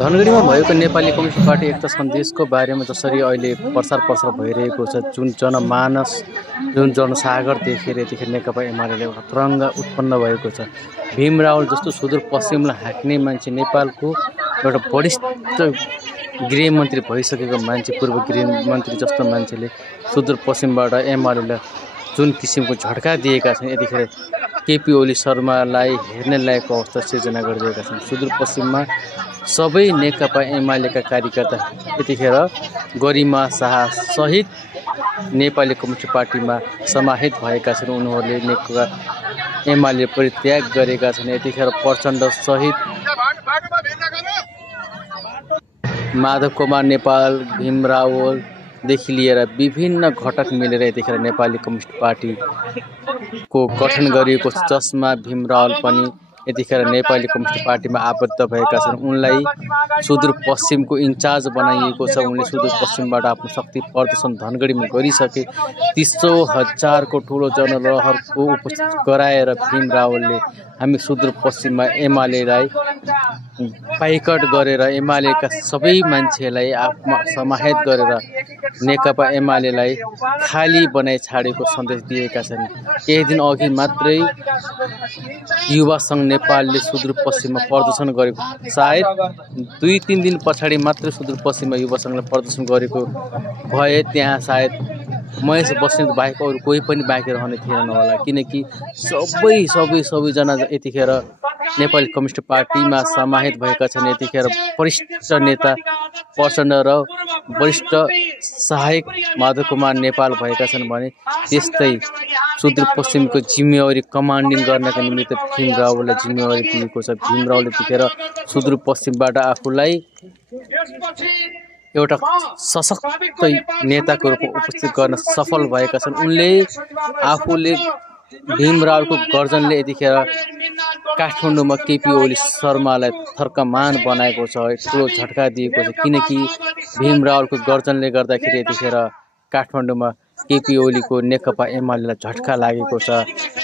धनगढीमा भएको Nepali communist party एकता सन्देशको बारेमा जसरी अहिले प्रचार भइरहेको छ, जुन जनमानस जुन जनसागर देखेर यतिखेर नेकपा एमाले एउटा तरङ्ग उत्पन्न भएको छ। भीम रावल जस्तो सुदूरपश्चिमलाई हाँक्ने मान्छे, नेपालको एउटा वरिष्ठ गृहमन्त्री भइसकेको मान्छे, पूर्व गृहमन्त्री जस्तो मान्छेले सुदूरपश्चिमबाट एमालेलाई जुन किसिमको झट्का दिएका छन्, यतिखेर केपी ओली शर्मालाई हेर्ने लायकको अवस्था सिर्जना गरिदिएका छन्। सुदूरपश्चिममा सबै नेकपा एमालेका कार्यकर्ता यतिखेर गरिमा शाह सहित नेपाली कम्युनिस्ट पार्टीमा समाहित भएका छन्। उनीहरूले नेकपा एमाले परित्याग गरेका छन्। यतिखेर प्रचण्ड सहित माधव कुमार नेपाल, भीम रावलदेखि लिएर विभिन्न घटक मिलेर यतिखेर नेपाली कम्युनिस्ट पार्टीको गठन गरिएको छ, जसमा भीम रावल पनि यतिखेर नेपाली कम्युनिस्ट पार्टीमा आबद्ध भएका छन्। उनलाई सुदूरपश्चिमको इन्चार्ज बनाइएको छ। उनले सुदूरपश्चिमबाट आफ्नो शक्ति प्रदर्शन धनगढीमा गरिसके। 300,000 को ठुलो जनलहरको उपस्थित गराएर भीम रावलले हामी सुदूरपश्चिममा एमालेलाई बाइकट गरेर एमालेका सबै मान्छेलाई आफूमा समाहित गरेर नेकपा एमालेलाई खाली बनाइ छाडेको सन्देश दिएका छन्। केही दिन अघि मात्रै युवा सङ्घ नेपालले सुदूरपश्चिममा प्रदर्शन गरेको, सायद 2-3 दिन पछाडि मात्रै सुदूरपश्चिममा युवा सङ्घले प्रदर्शन गरेको भए त्यहाँ सायद महेश बस्नेत बाहेक अरू कोही पनि बाँकी रहने थिएन होला, किनकि सबैजना यतिखेर नेपाली कम्युनिस्ट पार्टीमा समाहित भएका छन्। यतिखेर वरिष्ठ नेता प्रचण्ड र वरिष्ठ सहायक माधव कुमार नेपाल भएका छन् भने त्यस्तै सुदूरपश्चिमको जिम्मेवारी कमान्डिङ गर्नका निमित्त भीम रावललाई जिम्मेवारी दिएको छ। भीम रावलले यतिखेर सुदूरपश्चिमबाट आफूलाई एउटा सशक्त नेताको रूपमा उपस्थित गर्न सफल भएका छन्। उनले आफूले भीम रावलको गर्जनले यतिखेर काठमाडौँमा केपी ओली शर्मालाई थर्कमान बनाएको छ, ठुलो झट्का दिएको छ, किनकि भीम रावलको गर्जनले गर्दाखेरि यतिखेर काठमाडौँमा केपी ओलीको नेकपा एमालेलाई झट्का लागेको छ।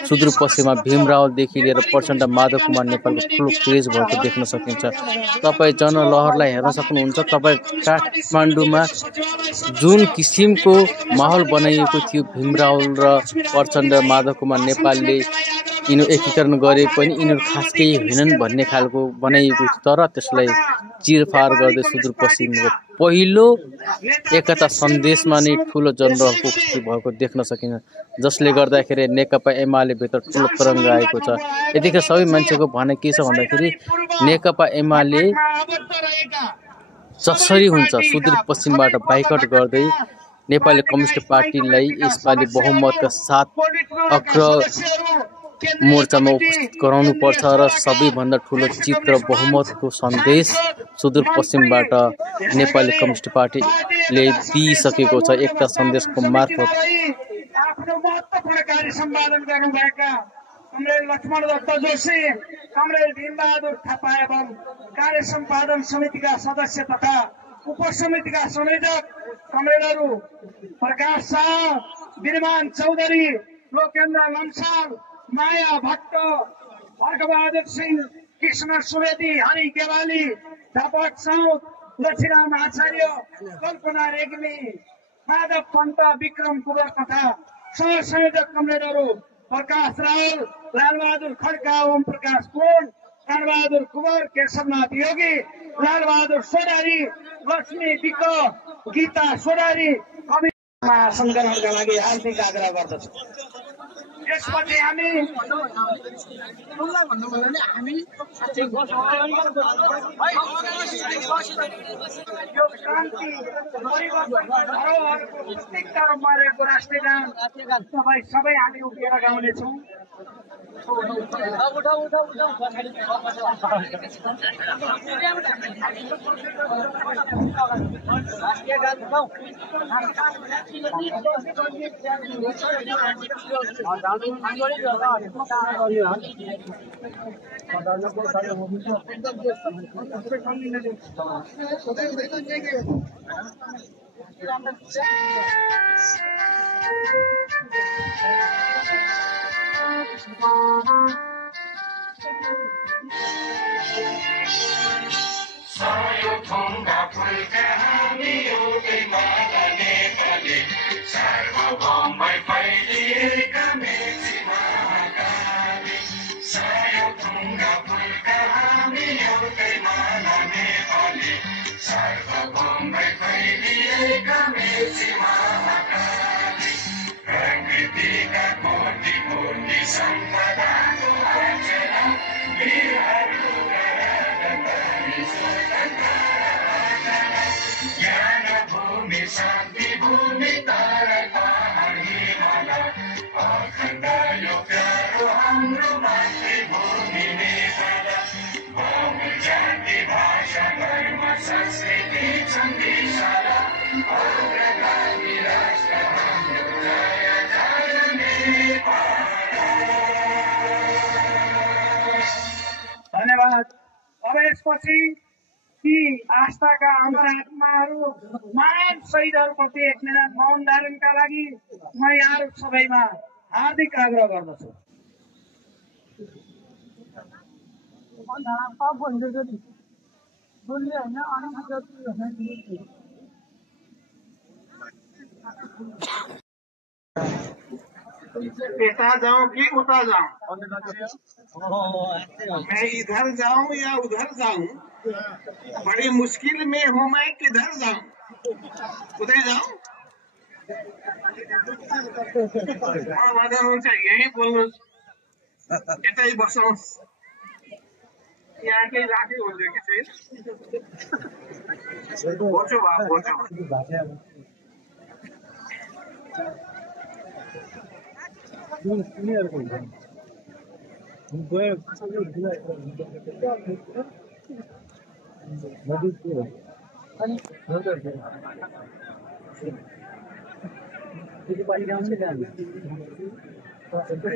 सुदूरपश्चिममा भीम रावलदेखि लिएर प्रचण्ड, माधव कुमार नेपालको ठुलो क्रेज भएको देख्न सकिन्छ। तपाईँ जनलहरलाई हेर्न सक्नुहुन्छ। तपाईँ काठमाडौँमा जुन किसिमको माहौल बनाइएको थियो, भीम रावल र प्रचण्ड, माधव कुमार नेपालले यिनीहरू एकीकरण गरे पनि यिनीहरू खास केही होइनन् भन्ने खालको बनाइएको थियो, तर त्यसलाई चिरफार गर्दै सुदूरपश्चिमको पहिलो एकता सन्देशमा नै ठुलो जनरलको उपस्थिति भएको देख्न सकिन्छ, जसले गर्दाखेरि नेकपा एमाले भित्र ठुलो तरङ्ग आएको छ। यतिखेर सबै मान्छेको भनाइ के छ भन्दाखेरि नेकपा एमाले जसरी हुन्छ सुदूरपश्चिमबाट बाइकट गर्दै नेपाली कम्युनिस्ट पार्टीलाई यसपालि बहुमतका साथ अग्र मोर्चामा उपस्थित गराउनु पर्छ र सबैभन्दा ठुलो चित्र बहुमतको सन्देश सुदूरपश्चिमबाट नेपाली कम्युनिस्ट पार्टीले दिइसकेको छ। एकता सन्देशको मार्फत आफ्नो महत्त्वपूर्ण कार्य सम्पादन गर्नुभएका कमरेड लक्ष्मण दत्त जोशी, कमरेड भीमबहादुर थापा एवं कार्य सम्पादन समितिका सदस्य तथा उपसमितिका संयोजक कमरेडहरू प्रकाश शाह, बिरमान चौधरी, लोकेन्द्र लम्साल, माया भट्ट, भर्खबहादुर सिंह, कृष्ण सुवेदी, हरि गेवाली, धपक साउद, लक्ष्मीराम आचार्य, कल्पना रेग्मी, माधव पन्त, विक्रम कुबर तथा सहसंयोजक कमरेडहरू प्रकाश रावल, लालबहादुर खड्का, ओम प्रकाश कोण, प्राणबहादुर कुबर, केशवनाथ योगी, लालबहादुर सोडारी, लक्ष्मी विक, गीता सोडारी महासन गर्नका लागि हार्दिक आग्रह गर्दछु। यसपछि हामी यो क्रान्ति धरोहरको पुस्तिकका रूपमा रहेको राष्ट्रिय गान तपाईँ सबै हामी उभिएर गाउनेछौँ। Sorry. थुङ्गा फुलका हामी एउटै माला नेपाली सार्वभौमै फैलिएका मेची महाकाली सायो थुङ्गा फुलका हामी एउटै माला नेपाली सार्वभौमै फैलिएका मेची महाकाली प्रकृतिका कोटि कोटि सम्पदाको अर्चना वीरहरूका ज्ञान भूमि शान्ति भूमि तारका हिमाल अखण्ड यो प्यारो हाम्रो मातृभूमि नेपाल बहु जाति भाषा धर्म संस्कृति छन्दिशाला अग्रगामी राष्ट्र हाम्रो जय जय नेपाल। धन्यवाद। अब यसपछि ती आस्थाका अन्तरात्माहरू महान शहीदहरूप्रति 1 मिनट मौन धारणका लागि म यहाँहरू सबैमा हार्दिक आग्रह गर्दछु। बेटा जाऊं कि उता जाऊं, मैं इधर जाऊं या उधर जाऊं, बड़ी मुश्किल में हूं मैं, किधर जाऊं, उधर जाऊं। यही बोल्नु, यतै बस्नुहोस्, यहाँ केही राखी हुन्छ कि चाहिँ बोचो भा बोचो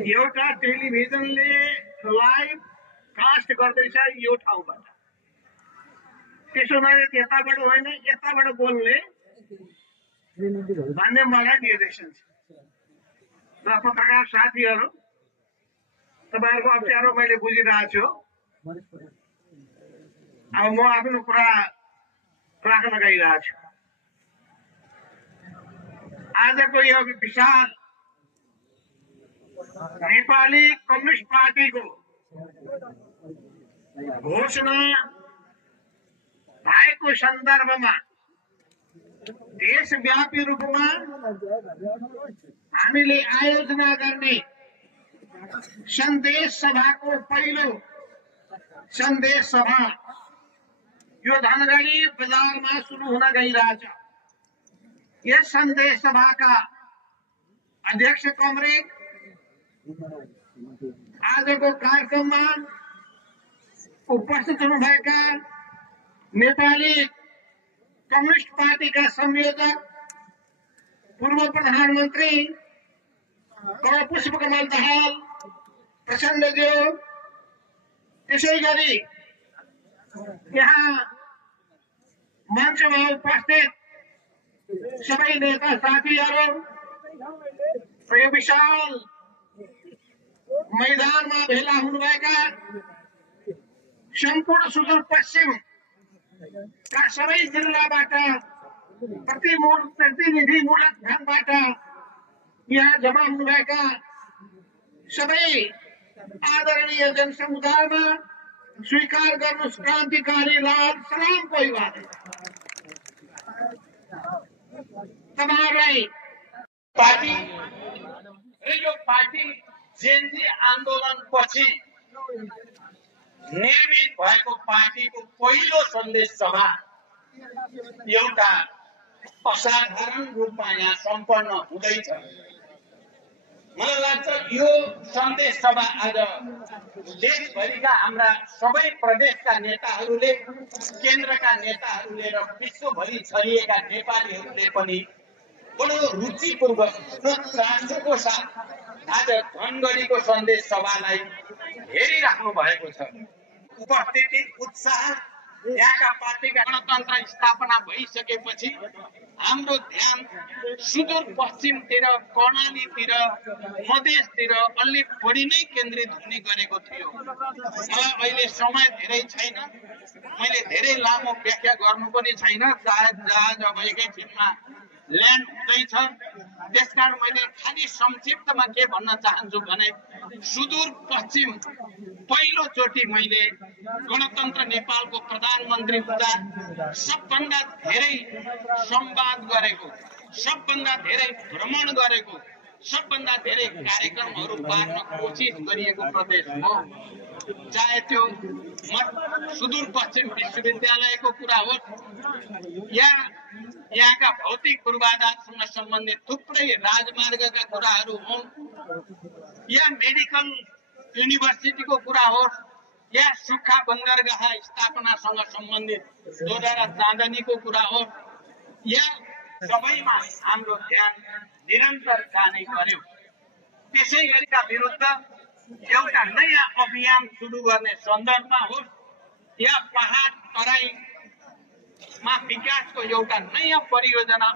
एउटा टेलिभिजनले लाइभ कास्ट गर्दैछ यो ठाउँबाट, त्यसो नभए त्यताबाट होइन यताबाट बोल्ने भन्ने मलाई निर्देशन छ। र पत्रकार साथीहरू, तपाईँहरूको अप्ठ्यारो मैले बुझिरहेको छु। अब म आफ्नो कुरा राख्न गइरहेको छु। आजको यो विशाल नेपाली कम्युनिस्ट पार्टीको घोषणा भएको सन्दर्भमा देशव्यापी रूपमा हामीले आयोजना गर्ने सन्देश सभाको पहिलो सन्देश सभा यो धनगढी बजारमा सुरु हुन गइरहेछ। यस सन्देश सभाका अध्यक्ष कमरेड आजको कार्यक्रममा उपस्थित हुनुभएका नेपाली कम्युनिस्ट पार्टीका संयोजक पूर्व प्रधानमन्त्री पुष्पकमल दाहाल प्रचण्डज्यू, त्यसै गरी यहाँ मञ्चमा उपस्थित सबै नेता साथीहरू र यो विशाल मैदानमा भेला हुनुभएका सम्पूर्ण सुदूरपश्चिमका सबै जिल्लाबाट प्रतिनिधिमूलक ढङ्गबाट यहाँ जम्मा हुनुभएका सबै आदरणीय जनसमुदायमा स्वीकार गर्नुहोस् क्रान्तिकारी लाल सलामको अभिवादन। तपाईँहरूलाई पार्टी र यो पार्टी जेनजी आन्दोलन पछि निर्मित भएको पार्टीको पहिलो सन्देश सभा एउटा असाधारण रूपमा यहाँ सम्पन्न हुँदैछ। मलाई लाग्छ यो सन्देश सभा आज देशभरिका हाम्रा सबै प्रदेशका नेताहरूले, केन्द्रका नेताहरूले र विश्वभरि छरिएका नेपालीहरूले पनि बडो रुचिपूर्वक र चासोको साथ आज धनगढीको सन्देश सभालाई हेरिराख्नु भएको छ। उपस्थिति, उत्साह, यहाँका पार्टीका गणतन्त्र स्थापना भइसकेपछि हाम्रो ध्यान सुदूरपश्चिमतिर, कर्णालीतिर, मधेसतिर अलि बढी नै केन्द्रित हुने गरेको थियो। मलाई अहिले समय धेरै छैन, मैले धेरै लामो व्याख्या गर्नु पनि छैन, जहाज अब एकैछिनमा ल्यान्ड हुँदैछ। त्यसकारण मैले खालि संक्षिप्तमा के भन्न चाहन्छु भने सुदूरपश्चिम पहिलोचोटि मैले गणतन्त्र नेपालको प्रधानमन्त्री हुँदा सबभन्दा धेरै संवाद गरेको, सबभन्दा धेरै भ्रमण गरेको, सबभन्दा धेरै कार्यक्रमहरू पार्न कोसिस गरिएको प्रदेश हो। चाहे त्यो सुदूरपश्चिम विश्वविद्यालयको कुरा होस् या यहाँका भौतिक पूर्वाधारसँग सम्बन्धित थुप्रै राजमार्गका कुराहरू हुन् या मेडिकल युनिभर्सिटीको कुरा होस् या सुक्खा बन्दरगाह स्थापनासँग सम्बन्धित दोधरा चाँदनीको कुरा होस् या सबैमा हाम्रो ध्यान निरन्तर जाने गर्यो। त्यसै गरीका विरुद्ध एउटा नयाँ अभियान सुरु गर्ने सन्दर्भमा होस् या पहाड तराईमा विकासको एउटा नयाँ परियोजना